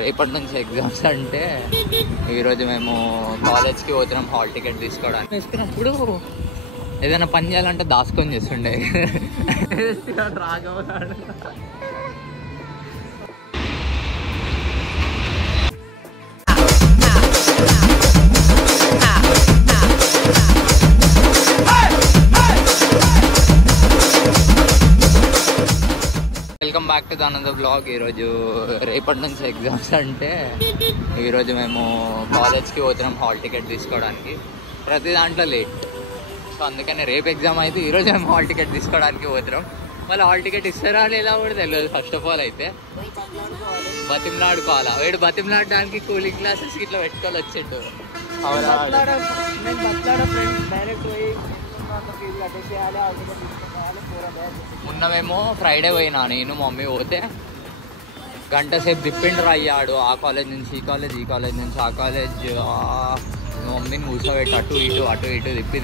రేపటి నుంచి ఎగ్జామ్స్ అంటే ఈరోజు మేము కాలేజ్కి పోతున్నాం హాల్ టికెట్ తీసుకోవడానికి. తీసుకున్నప్పుడు ఏదైనా పని చేయాలంటే దాచుకొని చేస్తుండే రాఘవగాడు. Welcome back to another blog. ఈరోజు రేపటి నుంచి ఎగ్జామ్స్ అంటే ఈరోజు మేము కాలేజ్కి పోతున్నాం హాల్ టికెట్ తీసుకోవడానికి. ప్రతి దాంట్లో లేట్, సో అందుకని రేపు ఎగ్జామ్ అయితే ఈరోజు మేము హాల్ టికెట్ తీసుకోవడానికి పోతున్నాం. మళ్ళీ హాల్ టికెట్ ఇస్తారా లేదా కూడా తెలియదు. ఫస్ట్ ఆఫ్ ఆల్ అయితే బతిమలాడుకోవాలా, వీడు బతిమలాడడానికి కూలింగ్ క్లాసెస్ ఇట్లా పెట్టుకోవాలి వచ్చిండు. మొన్నమేమో ఫ్రైడే పోయినా నేను మమ్మీ పోతే గంట సేపు తిప్పిండ్రు అయ్యాడు. ఆ కాలేజ్ నుంచి ఈ కాలేజ్, ఈ కాలేజ్ నుంచి ఆ కాలేజ్. మమ్మీని కూర్చోబెట్టి అటు ఇటు తిప్పి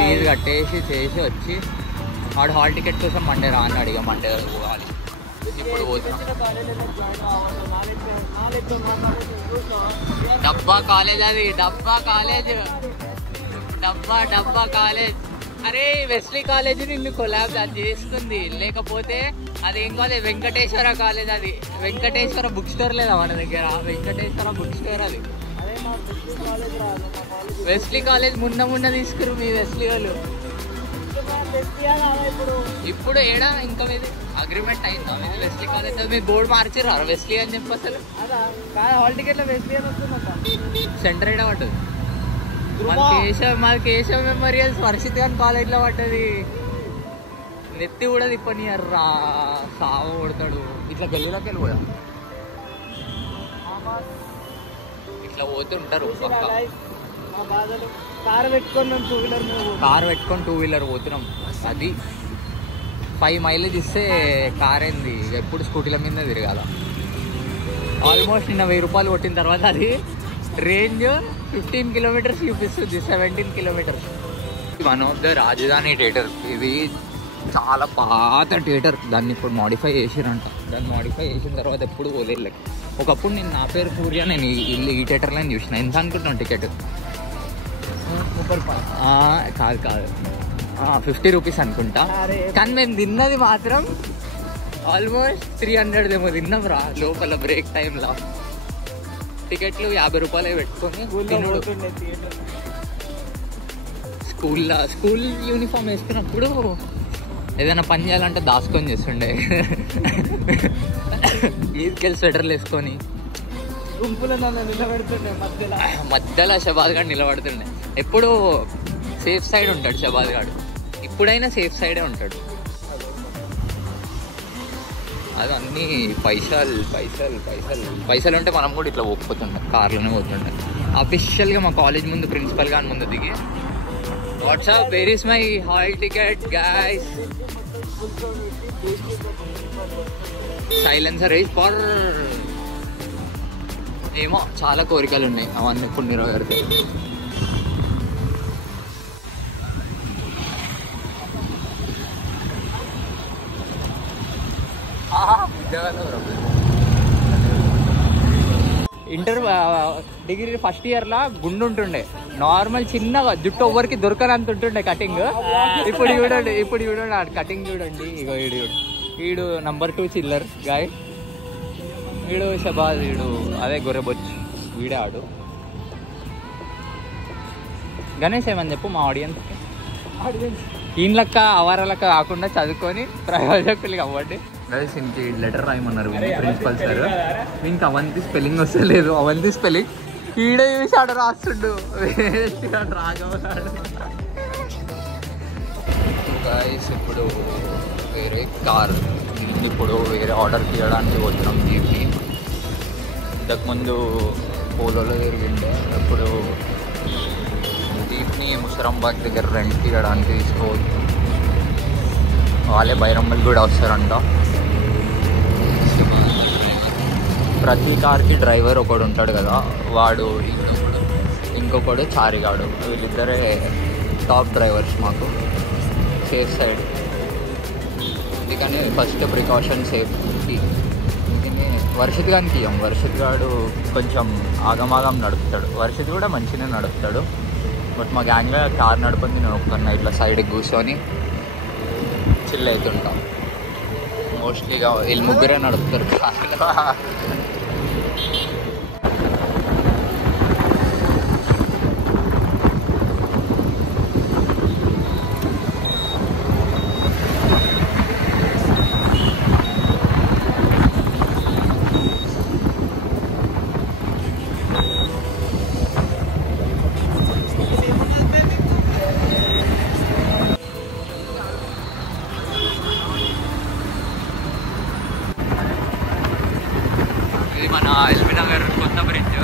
ఫీజు కట్టేసి చేసి వచ్చి వాడు హాల్ టికెట్ కోసం మండే రాని అడిగా. మండే పోవాలి. ఇప్పుడు పోతున్నాం. డబ్బా కాలేజ్, అది డబ్బా కాలేజ్, డబ్బా కాలేజ్. అరే వెస్లీ కాలేజ్ నిన్ను కొలాబ్ చేసుకుంది, లేకపోతే అదేం కాలేజ్, వెంకటేశ్వర కాలేజ్. అది వెంకటేశ్వర బుక్ స్టోర్ లేదా మన దగ్గర, వెంకటేశ్వర బుక్ స్టోర్. అది వెస్లీ కాలేజ్ మున్న తీసుకురు మీ వెస్లీ వాళ్ళు. ఇప్పుడు ఏడా ఇంకా మీది అగ్రిమెంట్ అయిందా మీది వెస్లీ కాలేజ్? మీరు బోర్డు మార్చిరా వెస్లీ అని చెప్పి అసలు హాల్ టికెట్ లో వెస్లీ అని వస్తుంది. సెంటర్ ఏడా పడ్డది మాది కేశవ్ మెమోరియల్స్ వర్షిత్ గారి కాలేజ్లో పడ్డది. నెత్తి కూడా తిప్పనియర్రా, సావ కొడతాడు. ఇట్లా గల్లీలోకి వెళ్ళి కూడా ఇట్లా పోతుంటారు. కార్ పెట్టుకొని టూ వీలర్ పోతున్నాం. అది 5 మైలేజ్ ఇస్తే కార్ అయింది. ఎప్పుడు స్కూటీల మీద తిరగాల. ఆల్మోస్ట్ నిన్న 1000 రూపాయలు కొట్టిన తర్వాత అది రేంజ్ 15 కిలోమీటర్స్ చూపిస్తుంది. 17 కిలోమీటర్స్. వన్ ఆఫ్ ద రాజధాని థియేటర్. ఇది చాలా పాత థియేటర్. దాన్ని ఇప్పుడు మాడిఫై చేసిరంట. దాన్ని మాడిఫై చేసిన తర్వాత ఎప్పుడు పోలేదు. ఒకప్పుడు నేను నా పేరు సూర్య, నేను ఈ థియేటర్లో చూసిన. ఎంత అనుకుంటున్నాను టికెట్? కాదు 50 రూపీస్ అనుకుంటా. కానీ మేము తిన్నది మాత్రం ఆల్మోస్ట్ 300 ఏమో తిన్నాం రా లోపల బ్రేక్ టైంలో. టికెట్లు 50 రూపాయలు పెట్టుకొని స్కూల్ యూనిఫామ్ వేసుకున్నప్పుడు ఏదైనా పని చేయాలంటే దాచుకొని చేస్తుండే. మీదికెళ్ళి స్వెటర్లు వేసుకొని మధ్యలో షబాద్ గాడు నిలబడుతుండే. ఎప్పుడు సేఫ్ సైడ్ ఉంటాడు షబాద్ గాడు. ఇప్పుడైనా సేఫ్ సైడే ఉంటాడు. అది అన్నీ పైసలు ఉంటే మనం కూడా ఇట్లా పోకపోతుండే, కార్లోనే పోతుండే. అఫీషియల్గా మా కాలేజ్ ముందు ప్రిన్సిపల్ గారి ముందు దిగి WhatsApp where is my hall ticket guys, silencer is for. ఏమో చాలా కోరికలు ఉన్నాయి, అవన్నీ ఇప్పుడు నెరవేరుతాయి. డిగ్రీ ఫస్ట్ ఇయర్లో గుండు ఉంటుండే, నార్మల్ చిన్నగా జుట్టు ఎవరికి దొరకనంత ఉంటుండే కటింగ్. ఇప్పుడు చూడండి కటింగ్ చూడండి. ఇగో ఈడు నంబర్ 2 చిల్లర్ గాయ్. వీడు షబాజ్, వీడు అదే గొర్రెబొచ్చు, వీడే ఆడు. గణేష్ ఏమని చెప్పు మా ఆడియన్స్కి. ఈయనలక్క అవారాలక్క కాకుండా చదువుకొని ప్రయోజకులు అవ్వండి. గైస్ ఇంక లెటర్ రాయమన్నారు ప్రిన్సిపల్ సార్. ఇంకా అవంతి స్పెల్లింగ్ వస్తలేదు. అవంతి స్పెల్లింగ్ ఈడే చూసి ఆడ రాస్తుండు రాఘవగాడు. గైస్ ఇప్పుడు వేరే కార్, ఇప్పుడు వేరే ఆర్డర్ తీయడానికి పోతున్నాం జీప్ని. ఇంతకుముందు పోలోలో తిరిగిండే, ఇప్పుడు జీప్ని ముషరాబాద్ దగ్గర రెంట్ తీయడానికి తీసుకోవచ్చు. వాళ్ళే బైరమ్మలు కూడా వస్తారంట. ప్రతి కార్కి డ్రైవర్ ఒకడు ఉంటాడు కదా, వాడు ఇంకొకడు చారిగాడు. వీళ్ళిద్దరే టాప్ డ్రైవర్స్ మాకు. సేఫ్ సైడ్, అందుకని ఫస్ట్ ప్రికాషన్ సేఫ్టీ. అందుకని వర్షిత్ గానికి ఇయ్యం. వర్షిత్ గాడు కొంచెం ఆగమాగం నడుపుతాడు. వర్షిత్ కూడా మంచిగానే నడుపుతాడు. బట్ మా గ్యాంగ్లో కార్ నడుపుంది, నేను ఒక్కన్నా ఇట్లా సైడ్కి కూర్చొని చిల్ అవుతుంటాం. మోస్ట్లీగా వీళ్ళు ముగ్గురే నడుపుతారు కార్లో. ఇది మన ఎల్బీ నగర్ కొత్త బ్రిడ్జ్.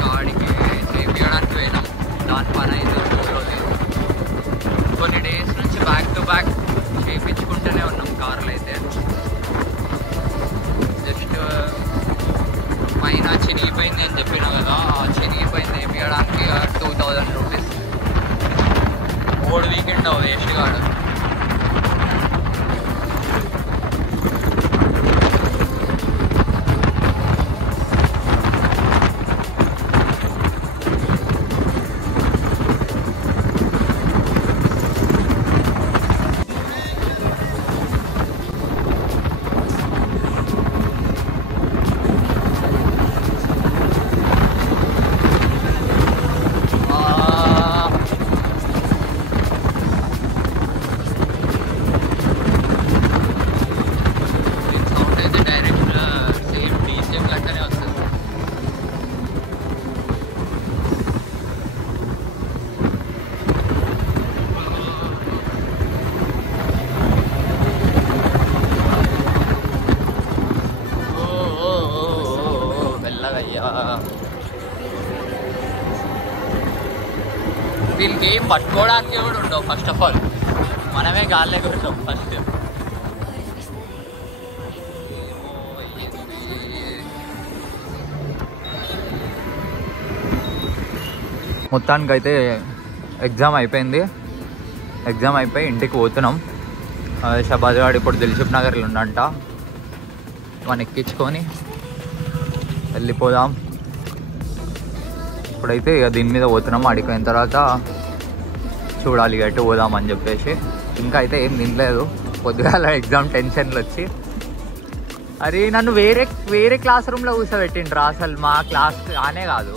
కాడికి చేయించడానికి పోయినాం. దాని పని అయితే రోజు కొన్ని డేస్ నుంచి బ్యాక్ టు బ్యాక్ చేయించుకుంటూనే ఉన్నాం కార్లు అయితే. జస్ట్ పైన చినిగిపోయింది అని చెప్పినా కదా, చినిగిపోయింది వేయించడానికి 2000 రూపీస్. ఓల్డ్ వీకెండ్ వేస్ట్ కాడు. దీనికి పట్టుకోవడానికి కూడా ఉండవు. ఫస్ట్ ఆఫ్ ఆల్ మనమే గాల్లే కొడతాం ఫస్ట్. మొత్తానికైతే ఎగ్జామ్ అయిపోయింది. ఎగ్జామ్ అయిపోయి ఇంటికి పోతున్నాం. షబాజ్ గాడు ఇప్పుడు దిల్సుఖ్ నగర్లో ఉండంట. మనం ఎక్కించుకొని వెళ్ళిపోదాం. ఇప్పుడైతే ఇక దీని మీద పోతున్నాం. అడిగిపోయిన తర్వాత చూడాలి ఎటు పోదామని చెప్పేసి. ఇంకా అయితే ఏం తినలేదు. పొద్దుగాల ఎగ్జామ్ టెన్షన్లు వచ్చి అరే నన్ను వేరే క్లాస్ రూమ్లో కూర్చోబెట్టిండ్రా. అసలు మా క్లాస్ ఆనే కాదు,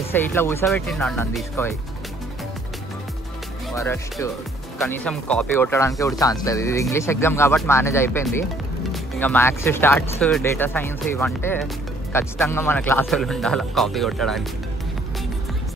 ఎస్ఐ ఇట్లా కూర్చోబెట్టిండు నన్ను తీసుకొని. వరస్ట్. కనీసం కాపీ కొట్టడానికి కూడా ఛాన్స్ లేదు. ఇది ఇంగ్లీష్ ఎగ్జామ్ కాబట్టి మేనేజ్ అయిపోయింది. ఇంకా మ్యాథ్స్, స్టాట్స్, డేటా సైన్స్ ఇవంటే ఖచ్చితంగా మన క్లాస్ వాళ్ళు ఉండాలి కాపీ కొట్టడానికి.